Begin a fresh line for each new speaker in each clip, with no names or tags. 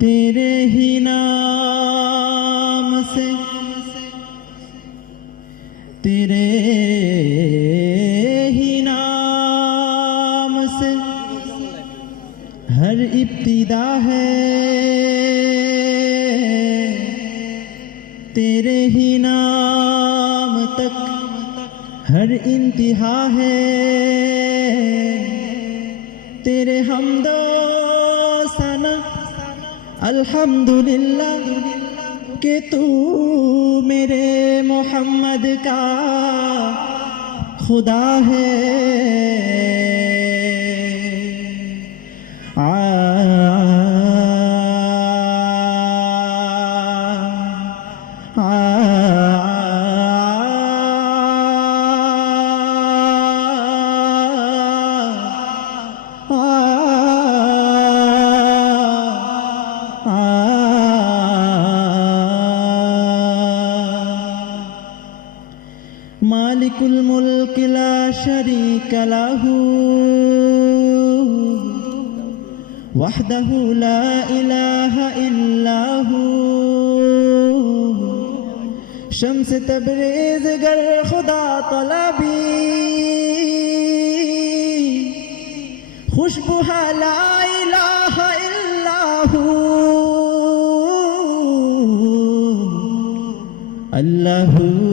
तेरे ही नाम तेरे ही नाम से हर इब्तिदा है। तेरे ही नाम तक हर इंतहा है। तेरे हमदो सना, अल्हम्दुलिल्लाह। کہ تو میرے محمد کا خدا ہے۔ مالك الملك لا شريك له. وحده لا إله إلا هو. شمس تبريز قر خدا طلبي. خشبها لا إله إلا هو. الله هو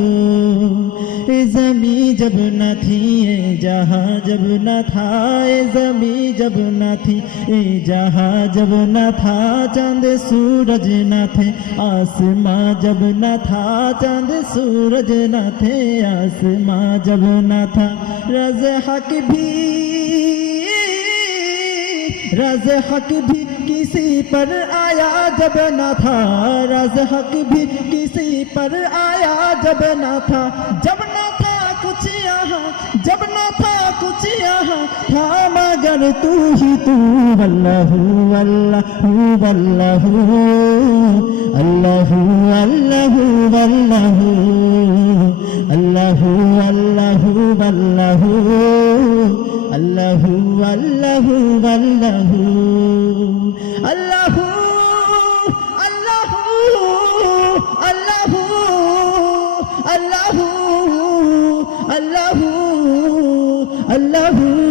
जब न थी ए जहाँ, जब न था ए जमी जब न थी ए जहाँ, जब न था चाँद, सूरज न थे, आसमां, जब न था चाँद, सूरज न थे, आसमां, जब न था। रज हक भी, रज हक भी किसी पर आया जब न था। रज हक भी किसी पर आया जब न था। जब মগর তু হি তু আল্লাহু আল্লাহু আল্লাহু আল্লাহু আল্লাহু আল্লাহু আল্লাহু আল্লাহু আল্লাহু আল্লাহু আল্লাহু আল্লাহু আল্লাহু আল্লাহু আল্লাহু আল্লাহু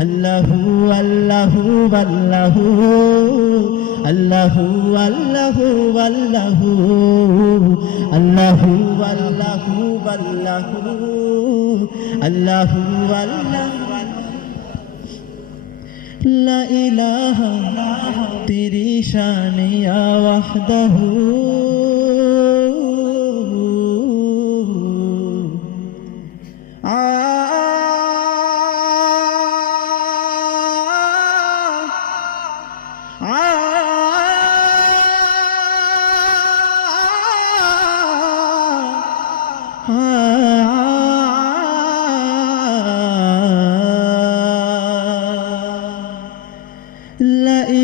আল্লাহু আল্লাহু আল্লাহু আল্লাহু আল্লাহু আল্লাহু আল্লাহু আল্লাহু আল্লাহু আল্লাহু আল্লাহু لا إله تري شانيا وحده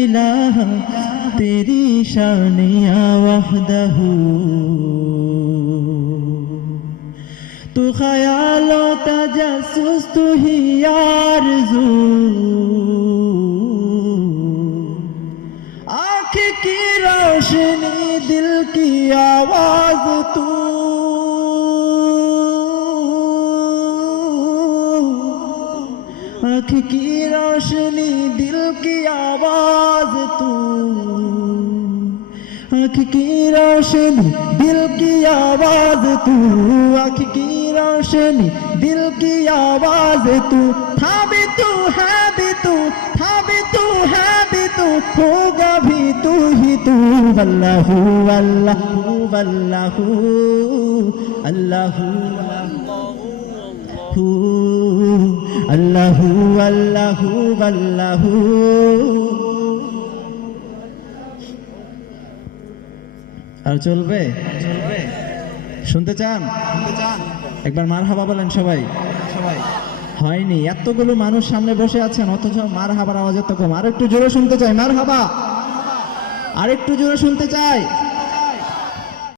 ইলাহ, তেরি শানিয়া আওয়াহদাহু। তু খায়াল তাজাসুস তু হিয়ারজু আখ কি রোশনি, দিল কি আওয়াজ তু। আখ কি রোশনি দিল आँख की रोशनी दिल की आवाज तू आँख की रोशनी दिल की आवाज तू था भी तू है भी तू था भी तू है भी तू होगा भी तू ही तू अल्लाहू अल्लाहू अल्लाहू अल्लाहू अल्लाहू अल्लाहू अल्लाहू আর চলবে? শুনতে চান? একবার মার হাবা বলেন সবাই।
সবাই
হয়নি, এতগুলো মানুষ সামনে বসে আছেন, অথচ মার হাবার আওয়াজ এত কম। আর একটু জোরে শুনতে চাই মার হাবা আর একটু জোরে শুনতে চাই।